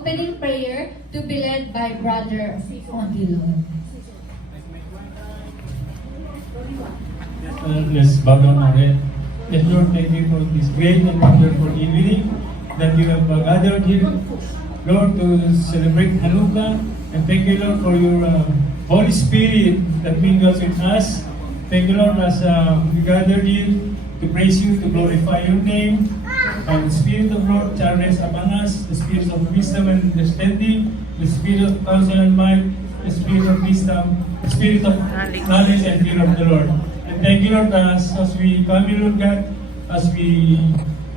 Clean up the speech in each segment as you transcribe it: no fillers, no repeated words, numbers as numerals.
opening prayer to be led by Brother Odilo. Let's bow down our head. Yes, Lord, thank you for this great and wonderful evening that you have gathered here, Lord, to celebrate Hanukkah. And thank you, Lord, for your Holy Spirit that mingles with us. Thank you, Lord, as we gathered here to praise you, to glorify your name. The Spirit of Lord charges among us, the Spirit of wisdom and understanding, the Spirit of counsel and might, the Spirit of wisdom, the Spirit of knowledge and fear of the Lord. And thank you, Lord, as we come here, Lord God, as we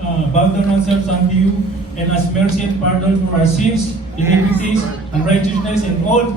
bow down ourselves unto you, and ask mercy and pardon for our sins, iniquities, unrighteousness, and all.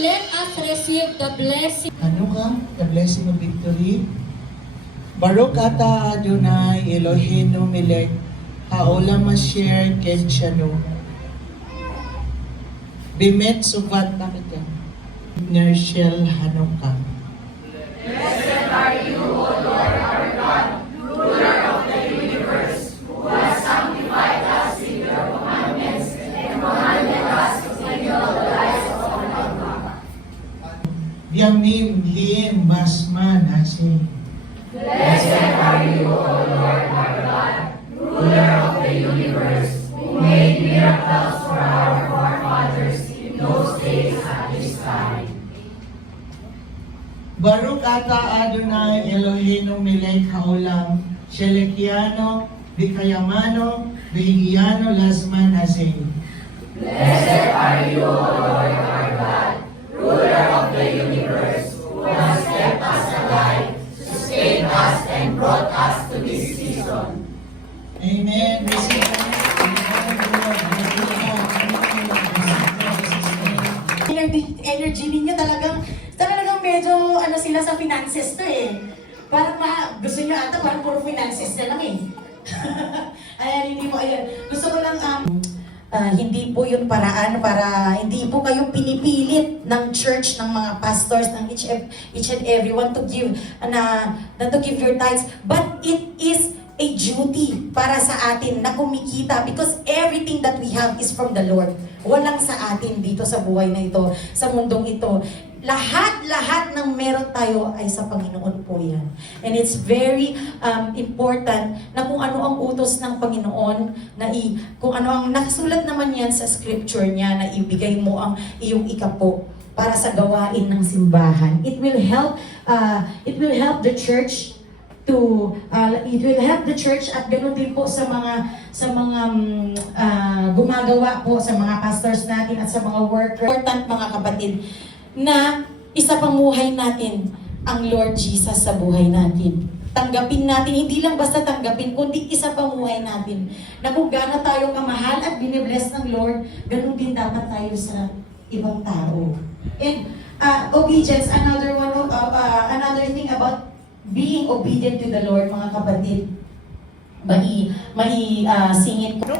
let us receive the blessing. Hanukkah, the blessing of victory. Baruch ata Adonai Eloheinu melech haolam asher kedshanu. Bimet suvat bakit yan? Nershel Hanukkah. Yamim Lim Basman Hasim. Baruch ata Adonai Eloheinu melech haolam shelekiano vikayamano vihiyano lasman hasim. Amen. Receive energy ninyo talagang medyo ano sila sa finances to eh. Parang gusto nyo ata parang puro finances na lang eh. Ayan, hindi mo, ayan. Gusto ko lang, hindi po yun paraan para hindi po kayo pinipilit ng church, ng mga pastors, ng each and everyone to give, to give your tithes. But it is a duty para sa atin na kumikita because everything that we have is from the Lord. Walang sa atin dito sa buhay na ito, sa mundong ito. Lahat ng meron tayo ay sa Panginoon po yan. And it's very important na kung ano ang utos ng Panginoon, kung ano ang nakasulat naman yan sa scripture niya na ibigay mo ang iyong ikapo para sa gawain ng simbahan. It will help the church it will help the church at ganoon din po sa mga gumagawa po sa mga pastors natin at sa mga workers. Important mga kapatid na isapamuhay natin ang Lord Jesus sa buhay natin. Tanggapin natin, hindi lang basta tanggapin, kundi isapamuhay natin. Na kung gaano tayo kamahal at binibless ng Lord, ganoon din dapat tayo sa ibang tao. And obedience, another thing about being obedient to the Lord, mga kapatid. Singit ko.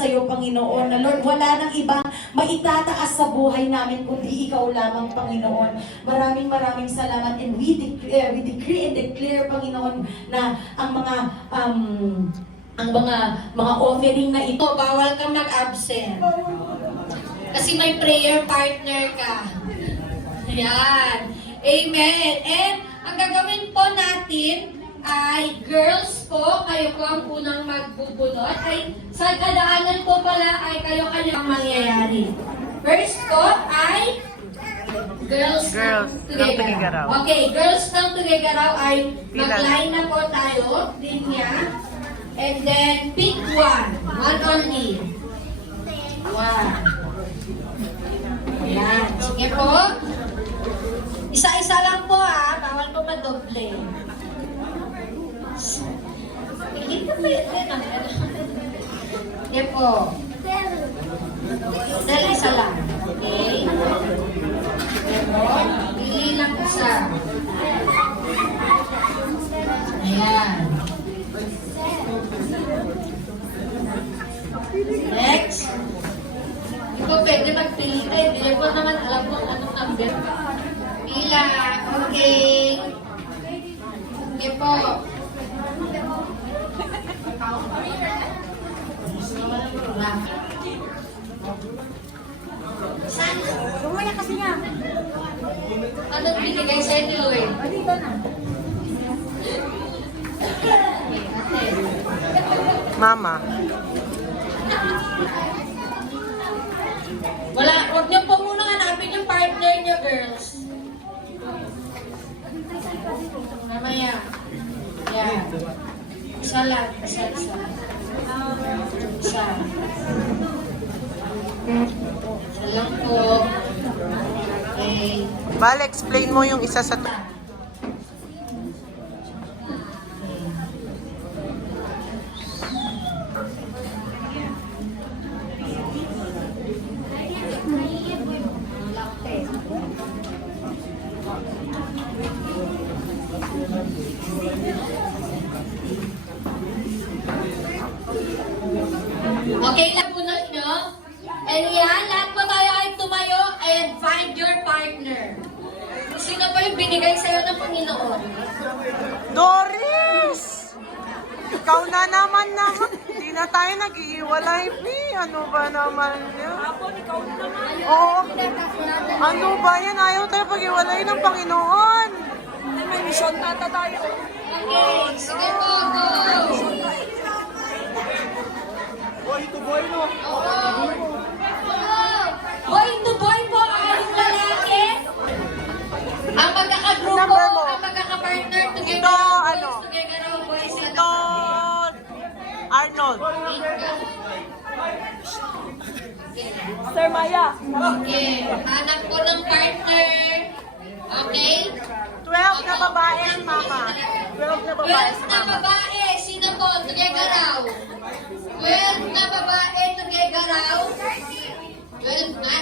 Sa'yo, Panginoon, na Lord, wala nang ibang maitataas sa buhay namin kundi Ikaw lamang, Panginoon. Maraming salamat, and we decree and declare, Panginoon, na ang mga offering na ito, Bawal kang mag-absent. Kasi may prayer partner ka. Yan. Amen. And ang gagawin po natin ay girls po, kayo po ang unang magbubunot. Ay sa kadaanan po pala ay kayo ang mangyayari. First po ay girls ng Tugigaraw. Okay, girls ng Tugigaraw ay mag-line na po tayo, linya. And then pick one only. One. Ayan, sige po. Isa-isa lang po bawal po madoble. Higit ka pa yun. Sige po. Dahil isa lang. Okay? Sige po. Pili lang isa. Ayan. Next. Hindi po pwede magpili. Hindi po naman alam kung anong number. Pila. Okay. Sige po. Kumuna kasi niya. Anong binigay sa'yo ni Lloyd? Dito na. Mama. Huwag niyo po muna hanapin yung partner niyo, girls. lang. Isa. Isa lang po. Okay. Bal, explain mo yung isa sa... Okay lang po na, no? And yan, lahat po tayo ay tumayo and find your partner. Sino pa yung binigay sa'yo ng Panginoon? Doris! Ikaw na naman. Hindi na tayo nag-iiwalay, Pi. Ano ba naman yan? Oo. Ano ba yan? Ayaw tayo pag-iwalay ng Panginoon. May mission tata tayo. Okay, sige po, go! Boy to boy, no? Boy to boy po ay yung lalaki. Ang magkakagrupo, Number mo. ang magkakapartner together, Ito, boys ano? together, boys Ito, Arnold. Sir Maya. Okay, hanap ko ng partner. Okay? 12 na babae ang mama. 12 na babae 12 si na mama. babae. Sino po? Together raw. 12 na babae together raw. 12 na?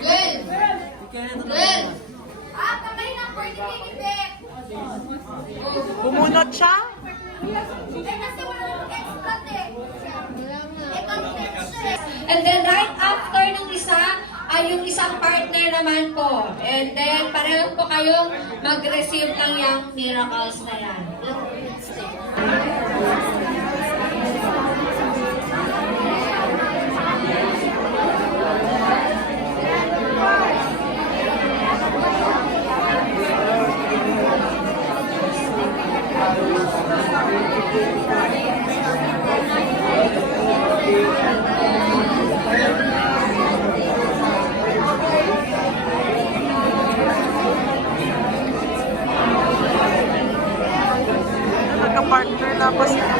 12. 12. Ah, kamay na. Pwede kinipit. Bumunot siya? Kasi walang extra And then right after ng isa, ay yung isang partner naman po. And then pareho po kayong mag-receive ng yung miracles na yan. Nagka-partner na po sila.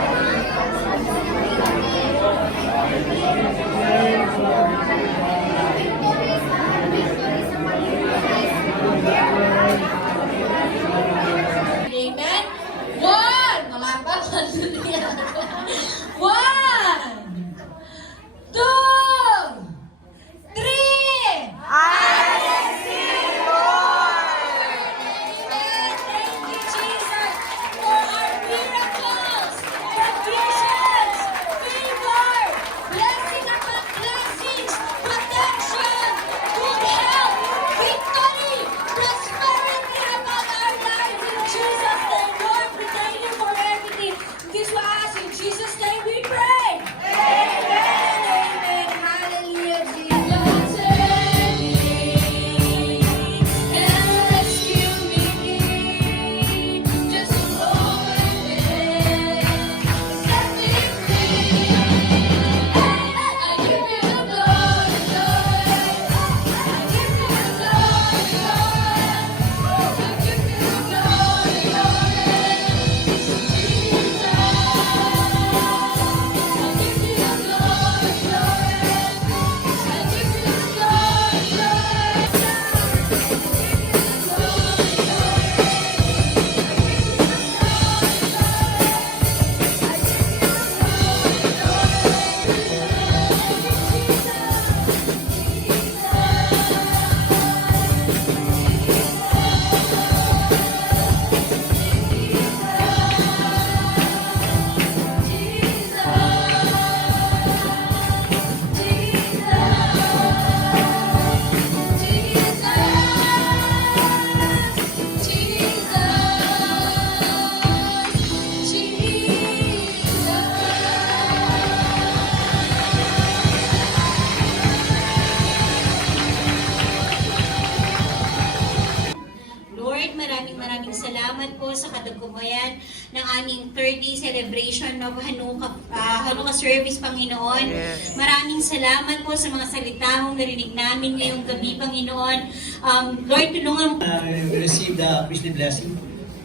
Amen? One! Wala pa. One! Two! Three! I see Lord! Thank you, Jesus, for our miracles, provisions, favor, blessing upon blessings, protection, good health, victory, prosperity upon our lives in Jesus' name. Lord, we thank you for everything. This was us in Jesus' name we pray. Amen. Amen. Hallelujah, Jesus. And rescue me. Just a moment. Set me free. I give you the glory, Lord. I give you the glory, Lord. I give you the glory, Lord. Jesus. I give you the glory, Lord. I give you the glory, Lord, maraming salamat po sa kadagumayan ng aming 30 celebration of Hanukkah service, Panginoon. Yes. Maraming salamat po sa mga salita mong narinig namin ngayong gabi, Panginoon. Lord, tulungan mo. We receive the priestly blessing.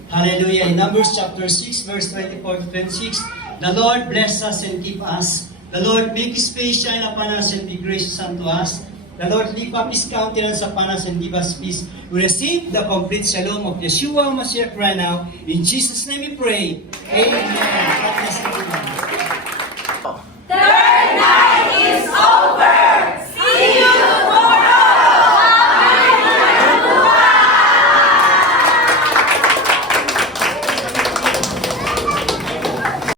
Hallelujah. In Numbers chapter 6, verse 24 to 26, The Lord bless us and keep us. The Lord make His face shine upon us and be gracious unto us. The Lord lift up His countenance upon us and give us peace. We receive the complete shalom of Yeshua Mashiach right now. In Jesus' name we pray. Amen. God bless everyone.